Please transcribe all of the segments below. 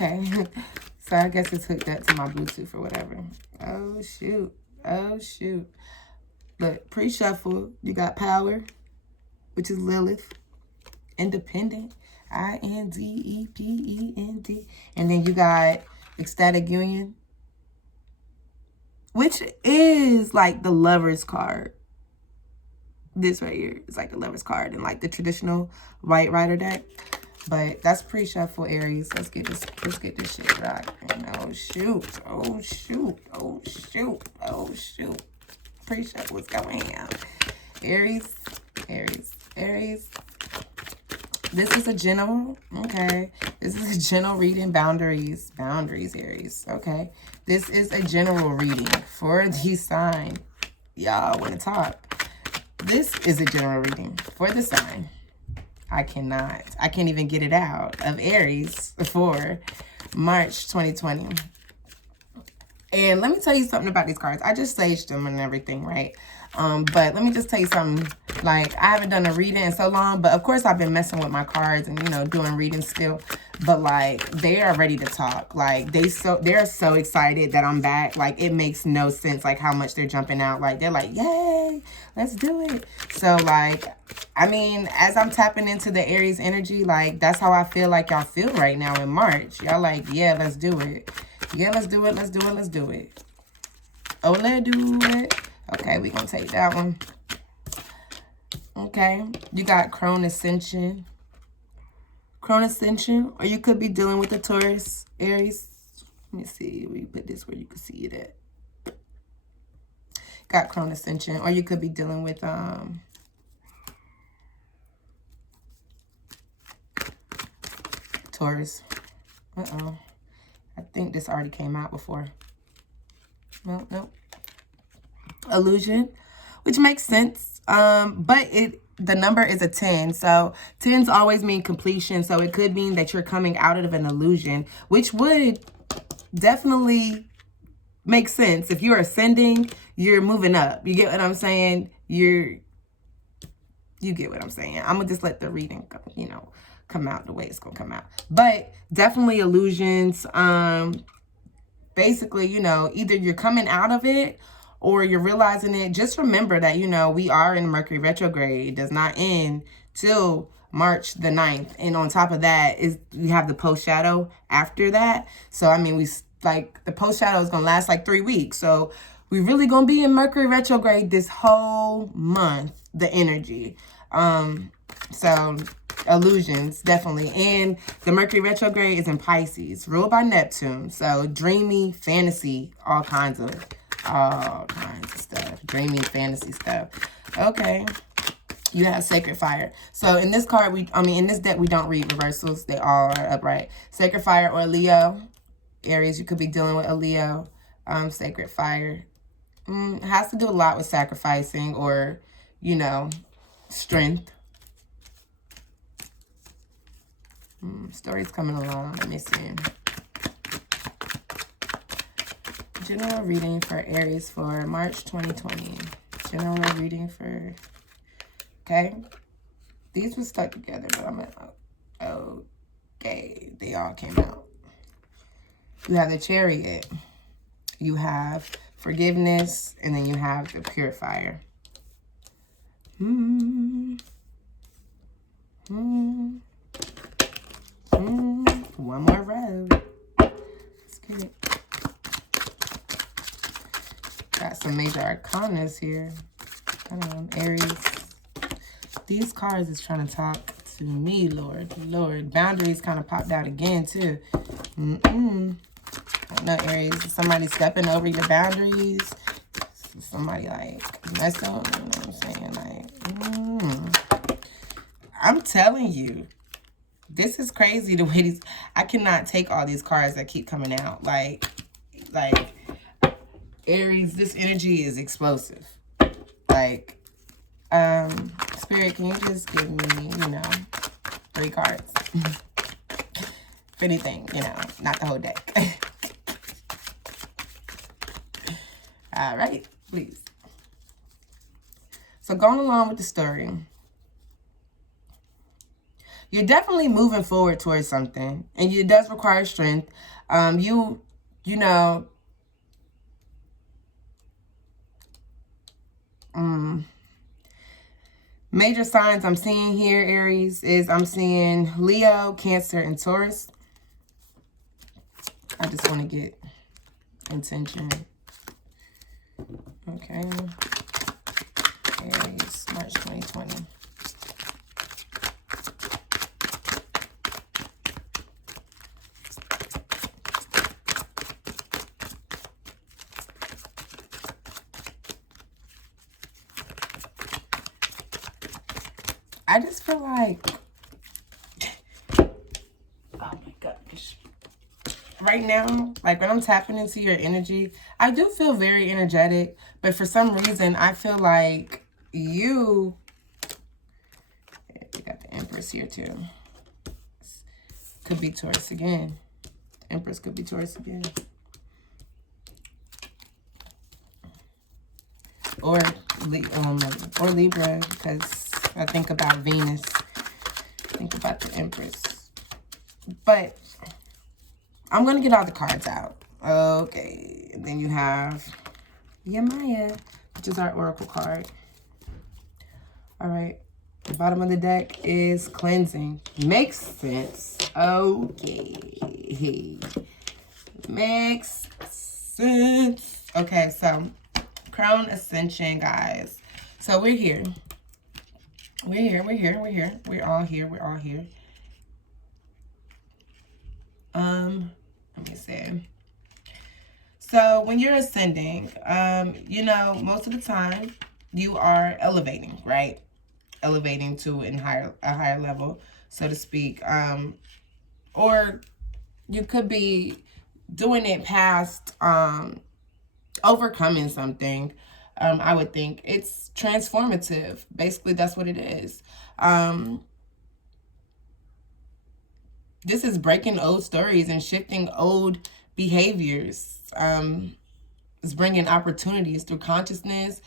Okay. So I guess it's hooked up to my Bluetooth or whatever. Oh, shoot. Oh, shoot. Look, pre-shuffle, you got Power, which is Lilith. Independent, Independ. And then you got Ecstatic Union, which is like the Lover's card. This right here is like the Lover's card and like the traditional White Rider deck. But that's pre-shuffle, Aries. Let's get this shit right. Oh shoot. Oh shoot. Oh shoot. Oh shoot. Pre-shuffle, what's going on? Aries. This is a general, okay. This is a general reading, boundaries, Aries, okay. This is a general reading for the sign. Y'all want to talk. This is a general reading for the sign. I can't even get it out of Aries for March 2020. And let me tell you something about these cards. I just saged them and everything, right? But let me just tell you something. Like, I haven't done a reading in so long, but of course I've been messing with my cards and, you know, doing readings still. But like, they are ready to talk. Like, they're so excited that I'm back. Like, it makes no sense, like, how much they're jumping out. Like, they're like, yay, let's do it. So, like, I mean, as I'm tapping into the Aries energy, like, that's how I feel like y'all feel right now in March. Y'all like, yeah, let's do it. Yeah, let's do it. Oh, let's do it. Okay, we're going to take that one. Okay, you got Crone Ascension. Or you could be dealing with the Taurus, Aries. Let me see, we put this where you can see it at. Got Crone Ascension, or you could be dealing with Taurus. Uh-oh. I think this already came out before. Nope. Illusion, which makes sense. But the number is a 10. So 10s always mean completion. So it could mean that you're coming out of an illusion, which would definitely make sense. If you're ascending, you're moving up. You get what I'm saying? You get what I'm saying. I'm gonna just let the reading go, you know, come out the way it's gonna come out. But definitely illusions. Basically, you know, either you're coming out of it or you're realizing it. Just remember that, you know, we are in Mercury retrograde. It does not end till March the 9th. And on top of that is we have the post shadow after that. So, I mean, the post shadow is going to last like 3 weeks. So we really going to be in Mercury retrograde this whole month, the energy. So illusions, definitely. And the Mercury retrograde is in Pisces, ruled by Neptune. So dreamy, fantasy, all kinds of stuff. Dreamy, fantasy stuff. Okay. You have Sacred Fire. So in this card, in this deck, we don't read reversals. They all are upright. Sacred Fire or Leo. Aries, you could be dealing with a Leo. Sacred Fire. Has to do a lot with sacrificing or, you know, strength. Stories coming along. Let me see. General reading for Aries for March 2020. General reading for... Okay. These were stuck together, but I'm gonna... Okay. They all came out. You have the Chariot. You have Forgiveness. And then you have the Purifier. One more road. Let's get it. Got some major arcanas here. Come on, Aries. These cards is trying to talk to me, Lord. Boundaries kind of popped out again, too. I don't know, Aries. Is somebody stepping over your boundaries? Is somebody, like, messing with me? You know what I'm saying? Like, I'm telling you. This is crazy the way these... I cannot take all these cards that keep coming out. Like... Aries, this energy is explosive. Like, Spirit, can you just give me, you know, 3 cards? If anything, you know, not the whole deck. All right, please. So going along with the story, you're definitely moving forward towards something, and it does require strength. You know, major signs I'm seeing here, Aries, is I'm seeing Leo, Cancer, and Taurus. I just want to get intention. Okay. Aries, March 2020. I just feel like, oh my gosh. Right now, like when I'm tapping into your energy, I do feel very energetic, but for some reason, I feel like you got the Empress here too. Could be Taurus again. Empress could be Taurus again. Or Libra, because I think about Venus. Think about the Empress. But I'm going to get all the cards out. Okay. And then you have Yamaya, which is our Oracle card. All right. The bottom of the deck is cleansing. Makes sense. Okay. Makes sense. Okay, so Crown Ascension, guys. So we're here. We're all here. Let me see. So when you're ascending, you know, most of the time you are elevating, right? Elevating to a higher level, so to speak. Or you could be doing it past overcoming something. I would think it's transformative. Basically, that's what it is. This is breaking old stories and shifting old behaviors. It's bringing opportunities through consciousness.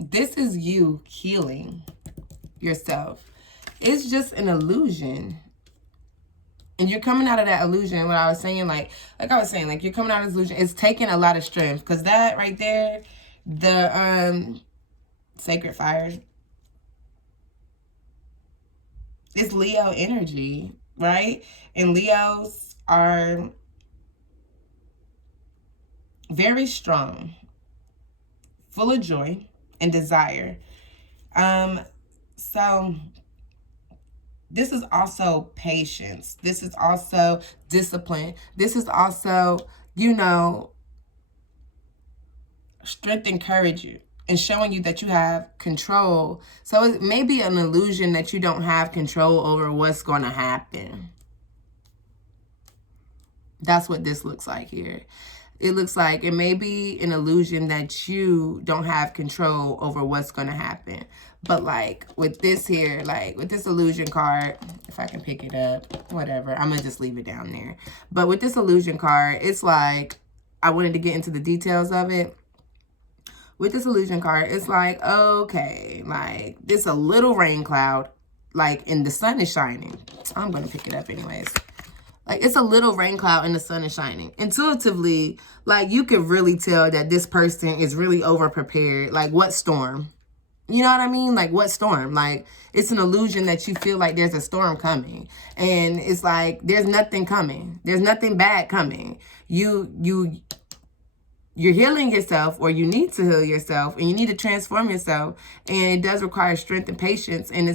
This is you healing yourself. It's just an illusion. And you're coming out of that illusion. What I was saying, like I was saying, like you're coming out of this illusion. It's taking a lot of strength. Because that right there, the sacred fire, it's Leo energy, right? And Leos are very strong, full of joy and desire. So this is also patience. This is also discipline. This is also, you know, strength and courage you and showing you that you have control. So it may be an illusion that you don't have control over what's going to happen. That's what this looks like here. It looks like it may be an illusion that you don't have control over what's going to happen. But like with this here, like with this illusion card, if I can pick it up, whatever, I'm going to just leave it down there. But with this illusion card, it's like, I wanted to get into the details of it. With this illusion card, it's like, okay, like this a little rain cloud, like, and the sun is shining. I'm going to pick it up anyways. Like, it's a little rain cloud and the sun is shining. Intuitively, like, you could really tell that this person is really over-prepared. Like, what storm? You know what I mean? Like, what storm? Like, it's an illusion that you feel like there's a storm coming. And it's like, there's nothing coming. There's nothing bad coming. You're healing yourself, or you need to heal yourself, and you need to transform yourself, and it does require strength and patience, and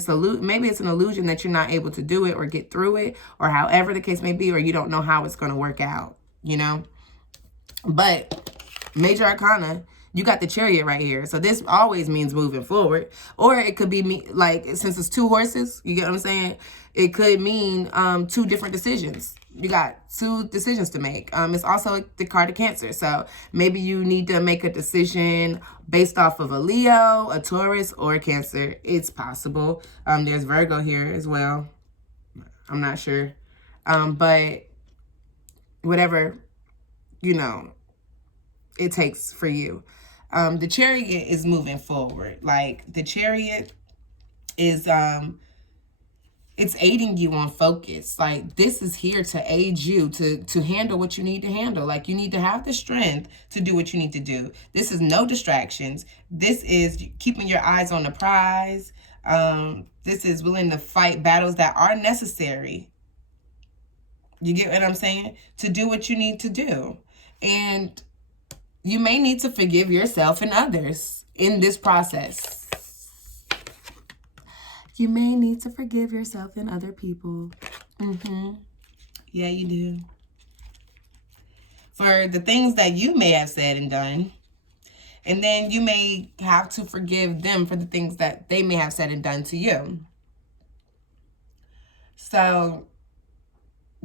maybe it's an illusion that you're not able to do it or get through it, or however the case may be, or you don't know how it's going to work out, you know. But major arcana, you got the Chariot right here, so this always means moving forward. Or it could be like, since it's two horses, you get what I'm saying, it could mean two different decisions. You got two decisions to make. It's also the card of Cancer. So maybe you need to make a decision based off of a Leo, a Taurus, or a Cancer. It's possible. There's Virgo here as well. I'm not sure. But whatever, you know, it takes for you. The Chariot is moving forward. Like, the Chariot is it's aiding you on focus. Like, this is here to aid you to handle what you need to handle. Like, you need to have the strength to do what you need to do. This is no distractions. This is keeping your eyes on the prize. This is willing to fight battles that are necessary. You get what I'm saying? To do what you need to do. And you may need to forgive yourself and others in this process. You may need to forgive yourself and other people. Yeah, you do. For the things that you may have said and done. And then you may have to forgive them for the things that they may have said and done to you. So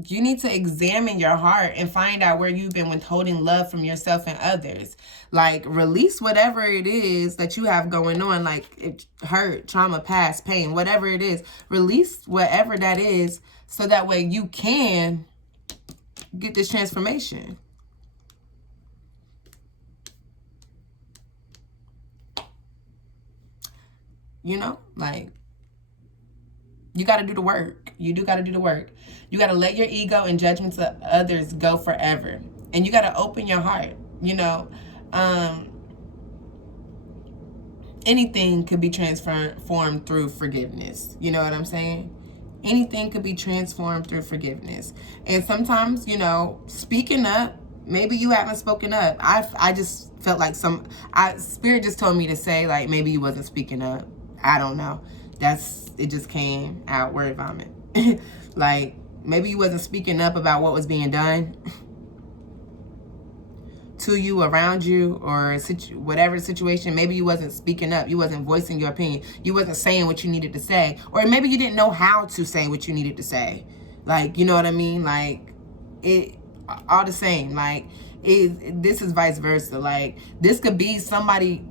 you need to examine your heart and find out where you've been withholding love from yourself and others. Like, release whatever it is that you have going on, like it hurt, trauma, past, pain, whatever it is. Release whatever that is so that way you can get this transformation. You know, like, you got to do the work. You do got to do the work. You got to let your ego and judgments of others go forever. And you got to open your heart. You know, anything could be transformed through forgiveness. You know what I'm saying? Anything could be transformed through forgiveness. And sometimes, you know, speaking up, maybe you haven't spoken up. I just felt like Spirit just told me to say, like, maybe you wasn't speaking up. I don't know. It just came out, word vomit. Like, maybe you wasn't speaking up about what was being done to you, around you, or whatever the situation. Maybe you wasn't speaking up. You wasn't voicing your opinion. You wasn't saying what you needed to say. Or maybe you didn't know how to say what you needed to say. Like, you know what I mean? Like, it all the same. Like, this is vice versa. Like, this could be somebody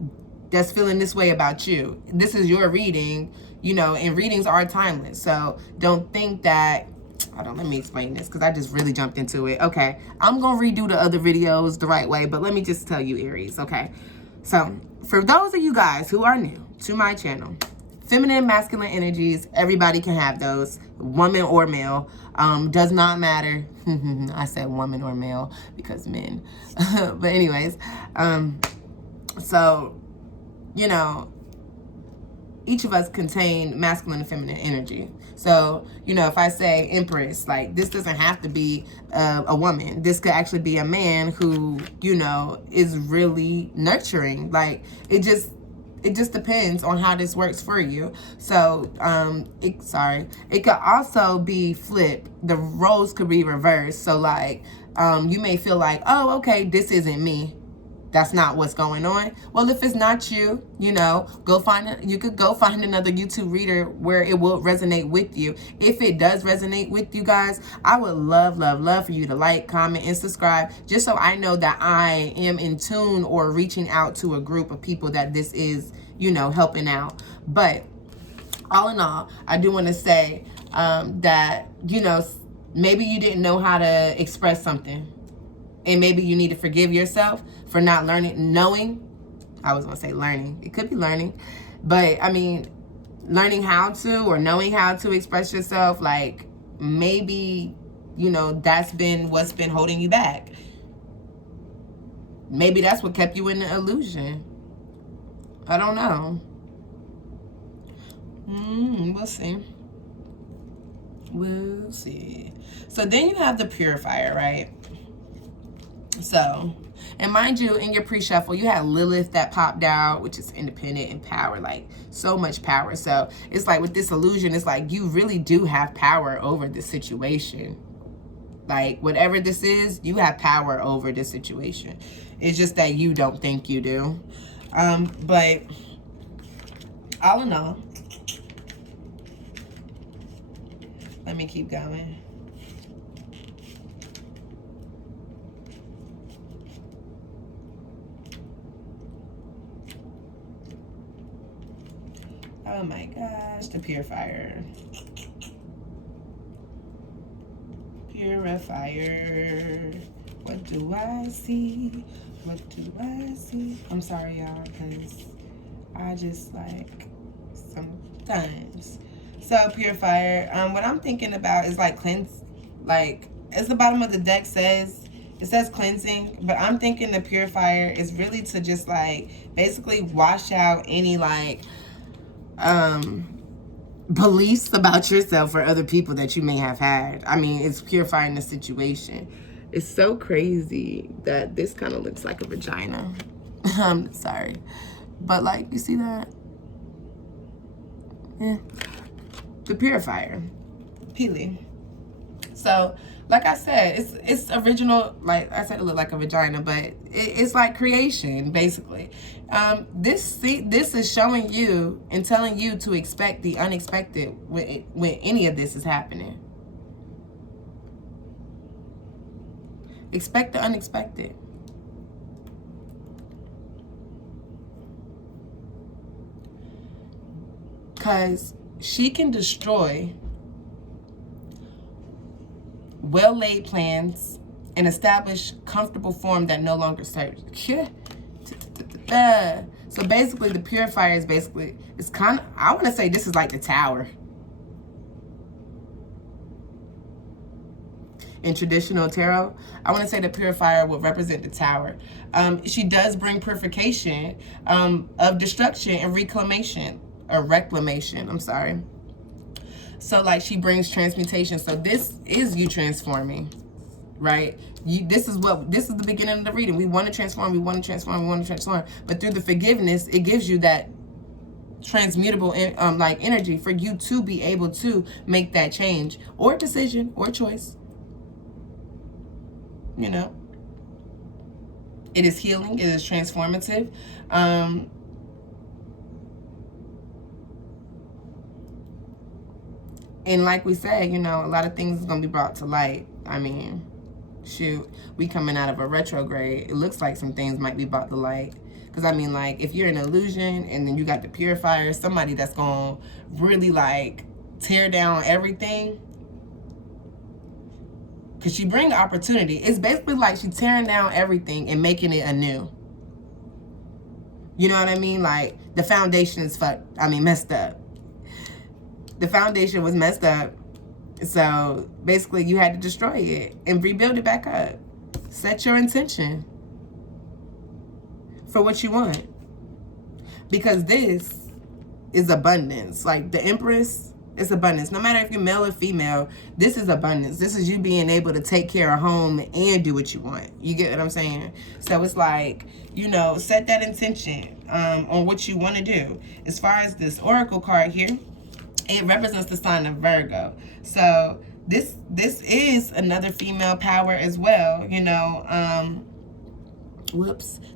that's feeling this way about you. This is your reading, you know, and readings are timeless. So don't think that, hold on, let me explain this because I just really jumped into it. Okay, I'm going to redo the other videos the right way, but let me just tell you, Aries, okay? So for those of you guys who are new to my channel, feminine, masculine energies, everybody can have those, woman or male, does not matter. I said woman or male because men. But anyways, so, you know, each of us contain masculine and feminine energy. So, you know, if I say Empress, like, this doesn't have to be a woman. This could actually be a man who, you know, is really nurturing. Like, it just depends on how this works for you. So, it could also be flipped. The roles could be reversed. So, like, you may feel like, oh, okay, this isn't me. That's not what's going on. Well, if it's not you, you know, you could go find another YouTube reader where it will resonate with you. If it does resonate with you guys, I would love, love, love for you to like, comment, and subscribe, just so I know that I am in tune or reaching out to a group of people that this is, you know, helping out. But all in all, I do want to say that, you know, maybe you didn't know how to express something. And maybe you need to forgive yourself for not knowing. I was going to say learning. It could be learning. But, I mean, learning how to or knowing how to express yourself, like, maybe, you know, that's been what's been holding you back. Maybe that's what kept you in the illusion. I don't know. We'll see. We'll see. So then you have the purifier, right? So, and mind you, in your pre-shuffle, you had Lilith that popped out, which is independent and power, like so much power. So it's like with this illusion, it's like you really do have power over the situation. Like, whatever this is, you have power over this situation. It's just that you don't think you do. But all in all, let me keep going. Oh my gosh, the purifier. Purifier. What do I see? What do I see? I'm sorry, y'all, because I just, like, sometimes Wands. So purifier. What I'm thinking about is like cleanse, like as the bottom of the deck says, it says cleansing, but I'm thinking the purifier is really to just like basically wash out any like beliefs about yourself or other people that you may have had. I mean, it's purifying the situation. It's so crazy that this kind of looks like a vagina. I'm sorry. But like, you see that? Yeah. The purifier. Peely. So, like I said, it's original. Like I said, it looked like a vagina, but it's like creation, basically. This is showing you and telling you to expect the unexpected when any of this is happening. Expect the unexpected. Because she can destroy well-laid plans and establish comfortable form that no longer serves. So basically, the purifier is basically, it's kind of, I want to say this is like the tower. In traditional tarot, I want to say the purifier will represent the tower. She does bring purification of destruction and reclamation, or reclamation, I'm sorry. So like she brings transmutation. So this is you transforming, right? This is the beginning of the reading. We want to transform, we want to transform, we want to transform. But through the forgiveness, it gives you that transmutable like energy for you to be able to make that change or decision or choice. You know, it is healing, it is transformative. And like we said, you know, a lot of things is going to be brought to light. I mean, shoot, we coming out of a retrograde. It looks like some things might be brought to light. Because, I mean, like, if you're an illusion and then you got the purifier, somebody that's going to really, like, tear down everything. Because she bring opportunity. It's basically like she's tearing down everything and making it anew. You know what I mean? Like, the foundation is messed up. The foundation was messed up. So basically you had to destroy it and rebuild it back up. Set your intention for what you want. Because this is abundance. Like the Empress is abundance. No matter if you're male or female, this is abundance. This is you being able to take care of home and do what you want. You get what I'm saying? So it's like, you know, set that intention on what you want to do. As far as this Oracle card here, it represents the sign of Virgo. So this is another female power as well, you know.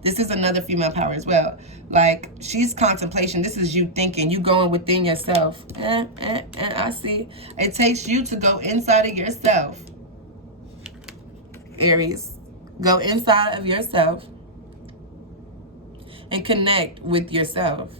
This is another female power as well. Like, she's contemplation. This is you thinking, you going within yourself. I see. It takes you to go inside of yourself. Aries, go inside of yourself and connect with yourself.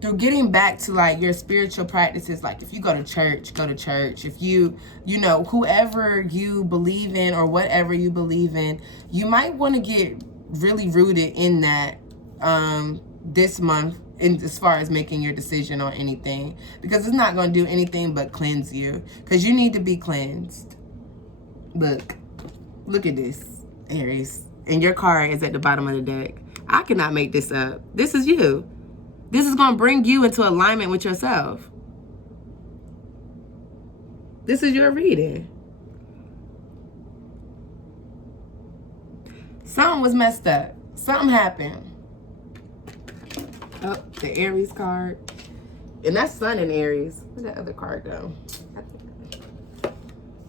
Through getting back to like your spiritual practices, like if you go to church, go to church. If you know, whoever you believe in or whatever you believe in, you might want to get really rooted in that this month, in as far as making your decision on anything, because it's not going to do anything but cleanse you, because you need to be cleansed. Look at this, Aries, and your card is at the bottom of the deck. I cannot make this up. This is you. This is going to bring you into alignment with yourself. This is your reading. Something was messed up. Something happened. Oh, the Aries card. And that's Sun in Aries. Where'd that other card go?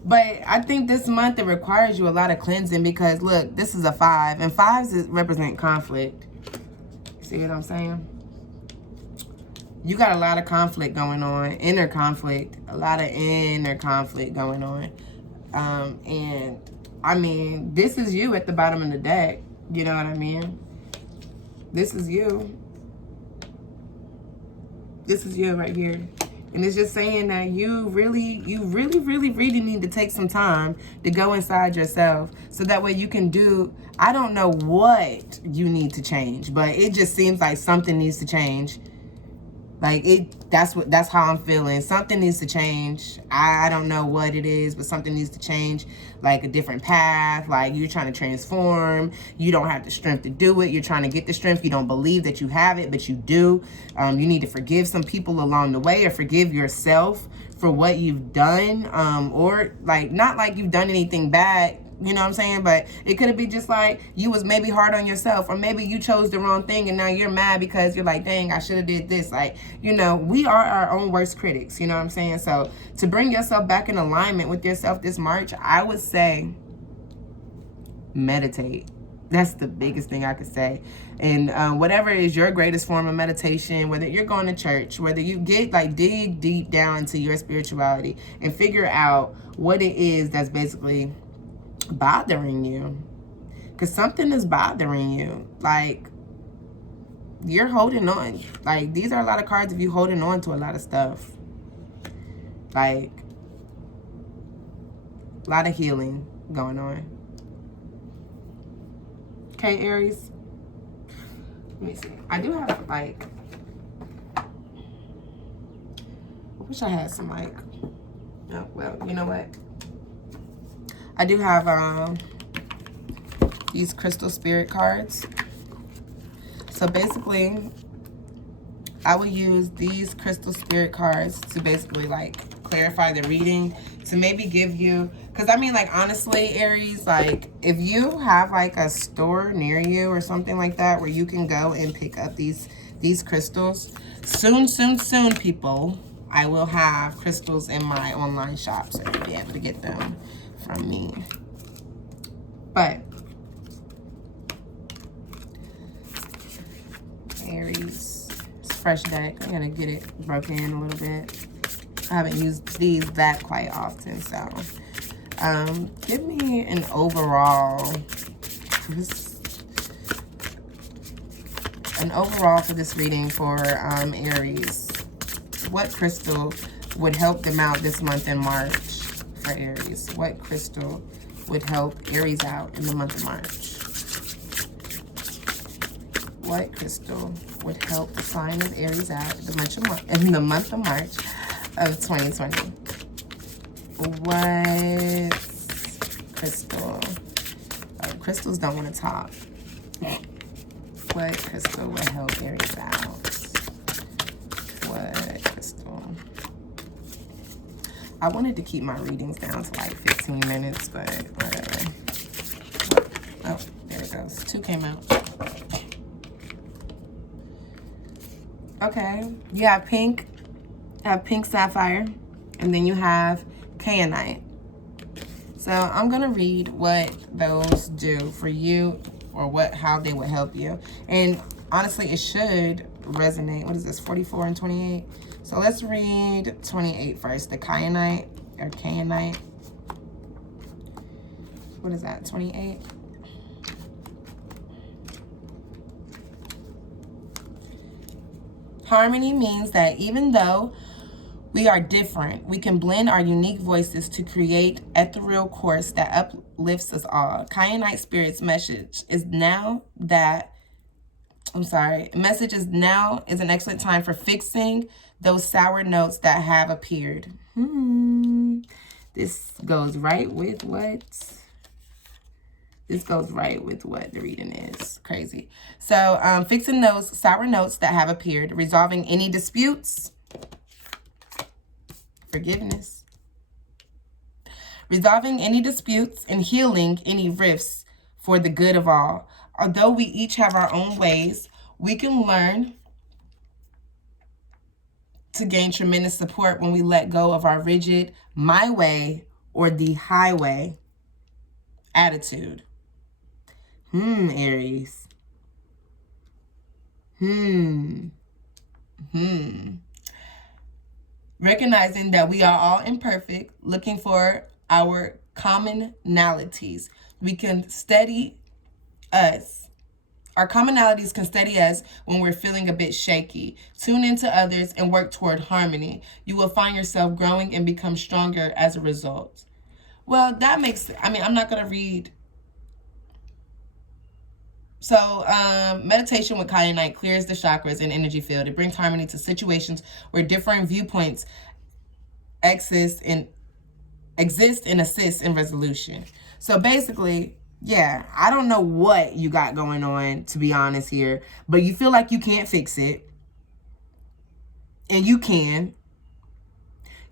But I think this month it requires you a lot of cleansing, because look, this is a 5. And 5s represent conflict. See what I'm saying? You got a lot of conflict going on, inner conflict, a lot of inner conflict going on. And I mean, this is you at the bottom of the deck. You know what I mean? This is you. This is you right here. And it's just saying that you really need to take some time to go inside yourself so that way you can do, I don't know what you need to change, but it just seems like something needs to change. Like that's how I'm feeling. Something needs to change. I don't know what it is, but something needs to change. Like a different path. Like you're trying to transform. You don't have the strength to do it. You're trying to get the strength. You don't believe that you have it, but you do. You need to forgive some people along the way, or forgive yourself for what you've done. Or like, not like you've done anything bad. You know what I'm saying? But it could have been just like you was maybe hard on yourself, or maybe you chose the wrong thing and now you're mad because you're like, dang, I should have did this. Like, you know, we are our own worst critics. You know what I'm saying? So to bring yourself back in alignment with yourself this March, I would say meditate. That's the biggest thing I could say. And whatever is your greatest form of meditation, whether you're going to church, whether you get like dig deep down into your spirituality and figure out what it is that's basically bothering you, because something is bothering you. Like you're holding on. Like these are a lot of cards of you holding on to a lot of stuff. Like a lot of healing going on. Okay, Aries. Let me see. I do have like, I wish I had some like, oh well, you know what? I do have these crystal spirit cards. So basically, I will use these crystal spirit cards to basically like clarify the reading, to maybe give you, because I mean, like, honestly, Aries, like if you have like a store near you or something like that where you can go and pick up these crystals, soon people, I will have crystals in my online shop, so you'll be able to get them from me. But Aries, it's a fresh deck. I'm gonna get it broken in a little bit. I haven't used these that quite often, so give me an overall for this reading for Aries. What crystal would help them out this month in March for Aries? What crystal would help Aries out in the month of March? What crystal would help the sign of Aries out in the month of March of 2020? What crystal? Crystals don't want to talk. What crystal would help Aries out? What crystal? I wanted to keep my readings down to like 15 minutes, but whatever. Oh, there it goes. 2 came out. Okay, you have pink sapphire, and then you have kayanite. So I'm gonna read what those do for you, or how they would help you. And honestly, it should resonate. What is this, 44 and 28? So let's read 28 first. The kayanite, or kayanite. What is that, 28? Harmony means that even though we are different, we can blend our unique voices to create ethereal course that uplifts us all. Kayanite Spirit's message is now is an excellent time for fixing those sour notes that have appeared. This goes right with what the reading is. Crazy. So fixing those sour notes that have appeared, resolving any disputes, forgiveness, resolving any disputes, and healing any rifts for the good of all. Although we each have our own ways, we can learn to gain tremendous support when we let go of our rigid, my way or the highway attitude. Aries. Recognizing that we are all imperfect, looking for our commonalities. We can steady us Our commonalities can steady us when we're feeling a bit shaky. Tune into others and work toward harmony. You will find yourself growing and become stronger as a result. Well, that makes, I mean, I'm not going to read. So, meditation with kyanite clears the chakras and energy field. It brings harmony to situations where differing viewpoints exist and assist in resolution. So basically, yeah, I don't know what you got going on, to be honest here, but you feel like you can't fix it. And you can.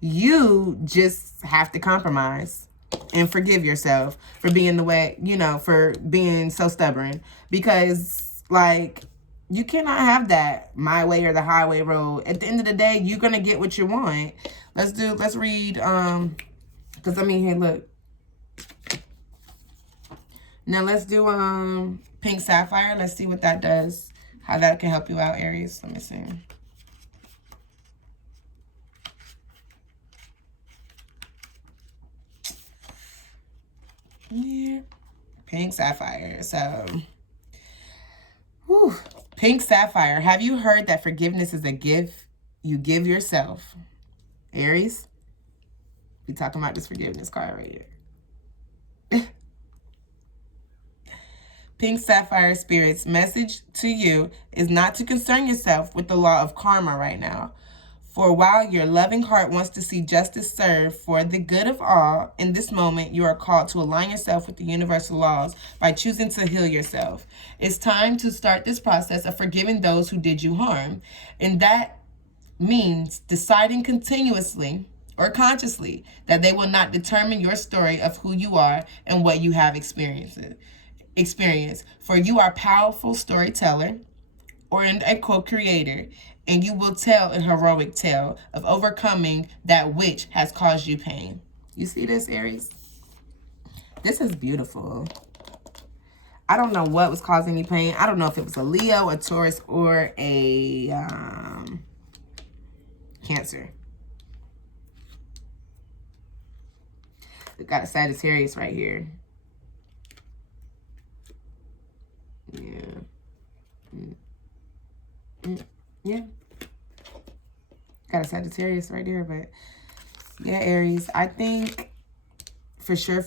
You just have to compromise and forgive yourself for being the way, you know, for being so stubborn. Because, like, you cannot have that my way or the highway road. At the end of the day, you're going to get what you want. Let's read, because, I mean, here, look. Now, let's do Pink Sapphire. Let's see what that does. How that can help you out, Aries. Let me see. Yeah. Pink Sapphire. So, whew. Pink Sapphire. Have you heard that forgiveness is a gift you give yourself? Aries, we talking about this forgiveness card right here. Pink Sapphire Spirit's message to you is not to concern yourself with the law of karma right now. For while your loving heart wants to see justice served for the good of all, in this moment you are called to align yourself with the universal laws by choosing to heal yourself. It's time to start this process of forgiving those who did you harm. And that means deciding continuously or consciously that they will not determine your story of who you are and what you have experienced. For you are a powerful storyteller or a co-creator, and you will tell a heroic tale of overcoming that which has caused you pain. You see this, Aries? This is beautiful. I don't know what was causing you pain. I don't know if it was a Leo, a Taurus, or a Cancer. We got a Sagittarius right here. Yeah. Got a Sagittarius right there, but yeah, Aries, I think for sure,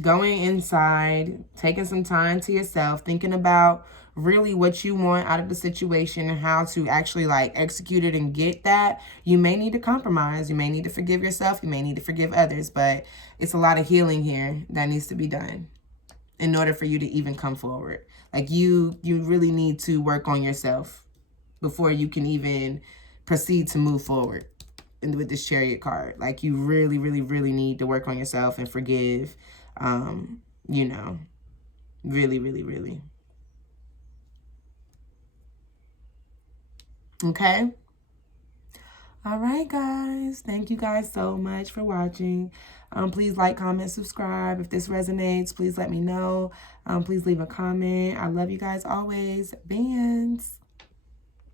going inside, taking some time to yourself, thinking about really what you want out of the situation and how to actually like execute it and get that. You may need to compromise. You may need to forgive yourself. You may need to forgive others, but it's a lot of healing here that needs to be done in order for you to even come forward. Like you really need to work on yourself before you can even proceed to move forward. And with this Chariot card, like you really need to work on yourself and forgive. You know, really. Okay. All right, guys. Thank you guys so much for watching. Please like, comment, subscribe. If this resonates, please let me know. Please leave a comment. I love you guys always. Bands.